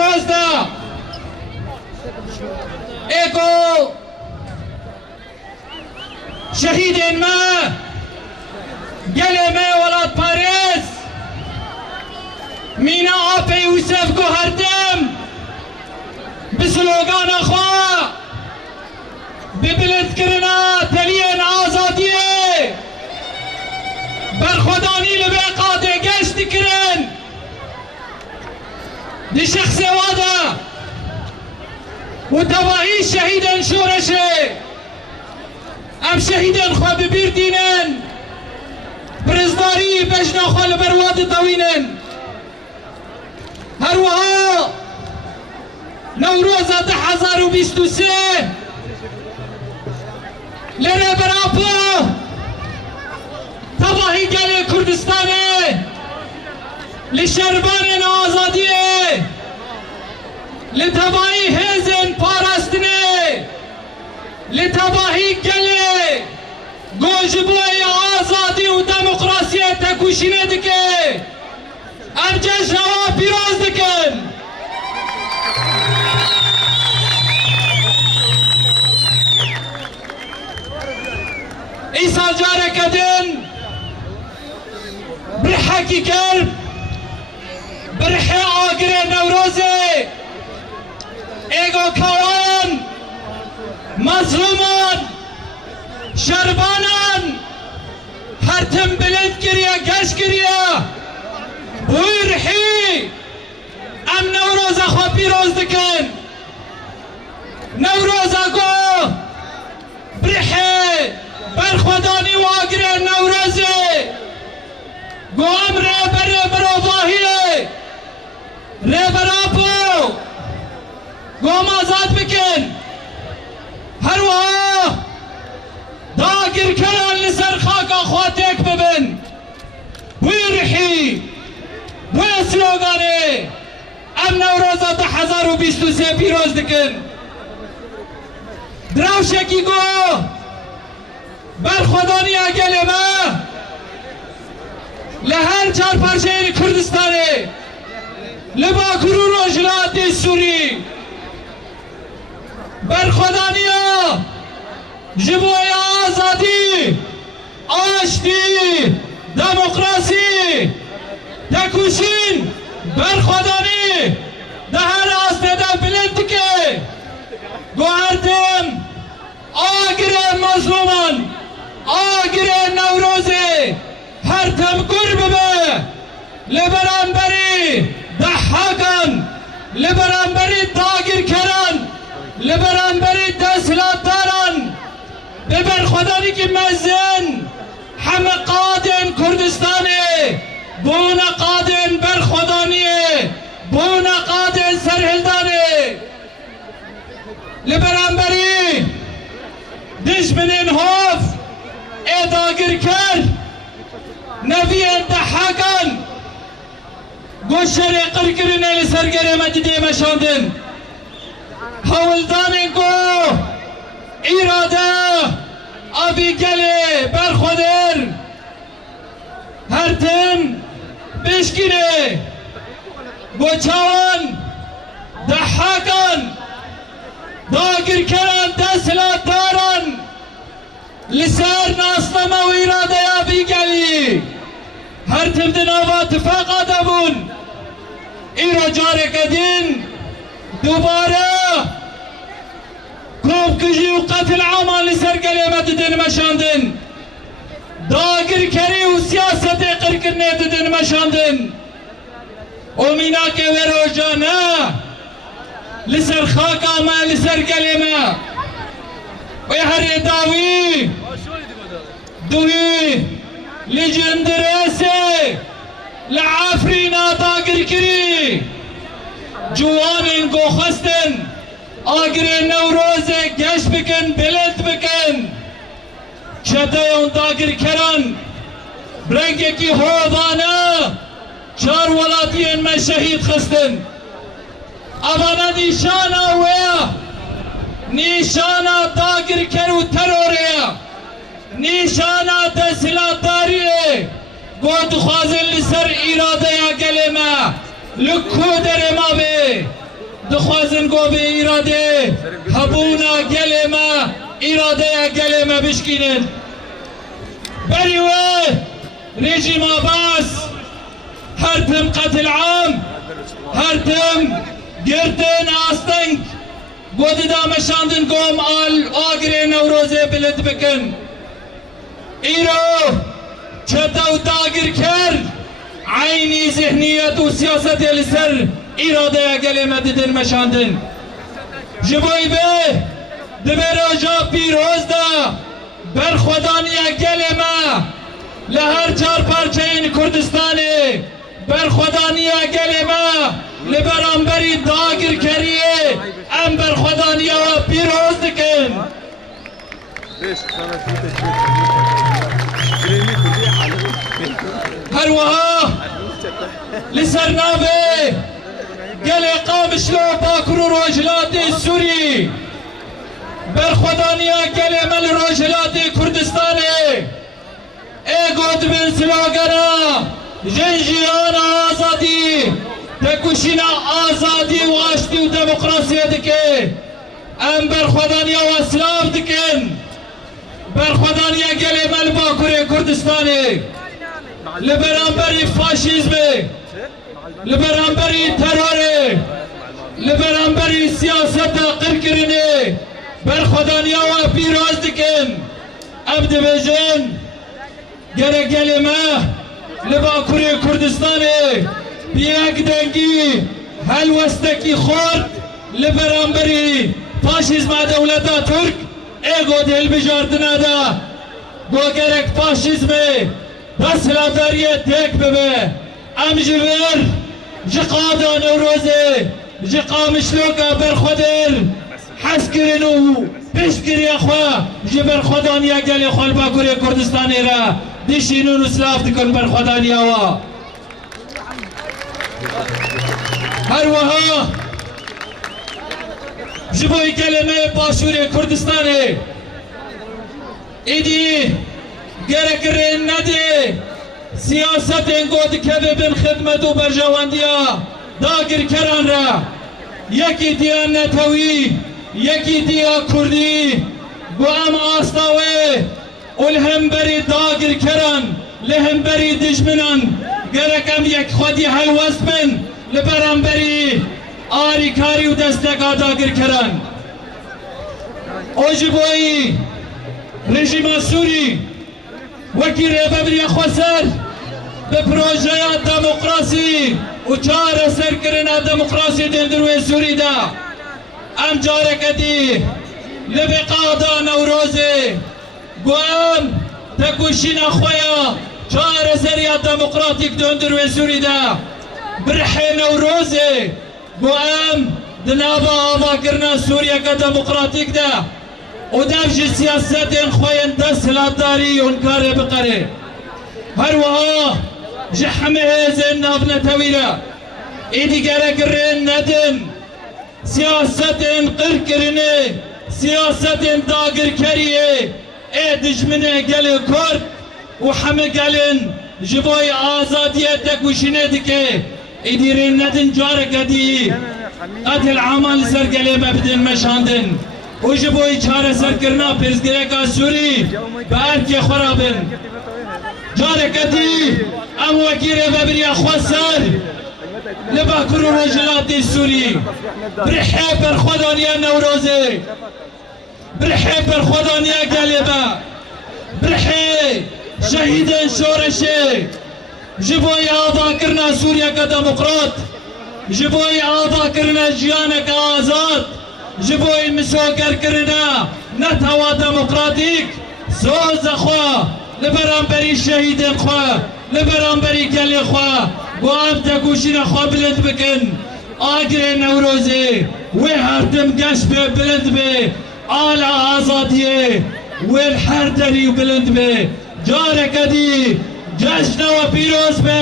پیروز دا ایکو شهید ما گل ما ولاد پاریس مینا آپ یوسف کو هردم بسلوگان خواه ببلد کرنا تلین آزادیه برخودانی لبه قاده گشت کرن دی شخص وادا و تواهی شهیدن شورشه ام شهیدن خواه ببیر دینن برزداری بجنا خواه لبرواد طوینن هر وها نوروز 2023 لره براپا تباهی گل کردستانه لشربان آزادیه لتباهی هزن پارستنه لتباهی گل گوشبوی آزادی و دموکراسی تکوشینه دکه ارجش نوا پیروز دکن ایسا جاره کدن برحکی کرد برح آگر نوروزه ایگو کوان مظلومان شربانان هر تم بلد کریا گش کریا بوی رحی ام نوروزه خواه پیروز دکن نوروزه گو برحی برخودانی و آگر نوروزه گو ام ره برو واهیه ره براپو گو ام آزاد بکن هر وها داگر کرن لسر خاکا خواتک ببن بوی رحی بوی سلوگانه ام نوروزه 2023 پیروز دکن دراوشکی گو برخودانی اگل ما لهر چار پرچه کردستانه لباکرو روشلات سوری برخودانی جبوی آزادی آشتی دموکراسی تکوشین برخودانی ده هر آسته ده بلند که گوهردم آگر مظلومان آگر نوروزه هر تم قرب به لبرانبری ضحاکان لبرانبری داگر کران لبرانبری دستلات داران ببر خدانی که مزن همه قادن کردستانه بون قادن برخودانیه بون قادن سرهلدانه لبرانبری دشمنین هوف اداگر کرد نبیان ضحاکان گوشر قرقرین لسرگره مجده مشاندن حولدان گو ایراده آبی گله برخودر هر تم بشکره گوچاوان ضحاکان داگر کرن دستلات دارن لسر ناسنامه و ایراده آبی گلی هر تم دناوا اتفاق دبون ایرا جاره کدین دوباره کوب کجی و قتل عامان لسر قلیمت دن مشاندن داگر کری و سیاست قرقرنه دن مشاندن اومینا که ورو جانا لسر خاکا ما لسر قلیمه و هر داوی دوی لجندرسه لعافرینا داگر کری جوان گو خستن آگر نوروز گشت بکن بلند بکن چده اون داگر کرن برنگی کی هودانه چار ولاتین من شهید خستن ابانا نیشانا ویا نیشانا داگر کرو تروریه نیشانا دسلاتاریه گود خوازن لسر ایراده یا گلمه لکو در ما به دخوازن گو به اراده هبونا گلما اراده گلما بشکینن بریوه رژیم عباس هر تم قتل عام هر تم گردن آستنگ گود دامشاندن گوم آل آگره نوروزه بلد بکن ایرو چتا و داگر کرد عینی ذهنیت و سیاست لسر اراده گلما دیدن مشاندن جبوی به دبر جا پیروز دا برخودانی گلما لهر چار پارچه این کردستانه برخودانی گلما لبرانبری داگر کریه ام برخودانی و پیروز دکن هر وها لسر نابه گل قام شلو باکرو روجلات سوری برخودانی گل مل روجلات کردستانه ایگود بن سلوگرا جنجیان آزادی تکوشینا آزادی و آشتی و دموکراسی دکه ام برخودانی و اسلام دکن برخودانی گل مل باکر کردستانه لبرانبری فاشیزم لبرانبری ترور لبرانبری سیاست قرکرینه برخودانی و پیروز دکن عبد بجن گره گلمه لباکوری کردستانه بیاک دنگی هلوستکی خورد لبرانبری فاشیزم دولتا ترک ایگو دل بجاردنا دا گو گرک فاشیزمه بس لاداریه تک ببه ام جبر جقادا نوروزه جقا مشلوکا برخودر حس کرنو پیش کری اخوا جبر خودانیا گلی خال باکوری کردستانی را دیشینون اسلاف دکن بر خودانیا وا هر وها جبوی کلمه باشوری کردستانی ایدی گرک رین نده سیاست انگود که بین خدمت و برجواندیا داگر کران را یکی دیا نتوی یکی دیا کردی گو ام آستاوه الهم بری داگر کران لهم بری دشمنان گرکم یک خودی حلوست بن لبرم بری آری کاری و دستگاه داگر کران اوجبوی رژیم سوری وکی ریببری خوصر به پروژه دموکراسی و چار سر کرنا دموکراسی دندروی سوری دا ام جاره کدی لبقادا نوروزه گوام تکوشین خویا چار سر دموکراتیک دندروی سوری دا برح نوروزه گوام دنابا آبا کرنا سوریا که دموکراتیک دا و دفج سیاست خوین دست لاداری انکار بقره هر وها جحمه هزن نابنا تویرا ایدی گرک رین ندن سیاست قرکرنه سیاست داگر کریه ای دجمنه گل کرد و همه گلن جبوی آزادیه تکوشینه دکه ایدی رین ندن جارک دی قتل عامان سر گله مبدن مشاندن و جبوی چاره سر کرنا پیزگره کا سوری بعد که خرابن جارکتی ام وکیر ببری خوصر لباکر رجلات سوری برحی پر خودانیا نوروزه برحی پر خودانیا گلبا برحی شهیدن شورشه جبوی آبا کرنا سوریا کا دموکرات جبوی آبا کرنا جیانا کا آزاد جبوی مسوکر کرنا نتوا دموکراتیک سوز خوا لبرانبری شهید خوا لبرانبری گلی خوا گوام تکوشین خوا بلند بکن آگر نوروزه و هردم گشت بلند به آل آزادیه و الحردری بلند به جارکدی جشن و پیروز به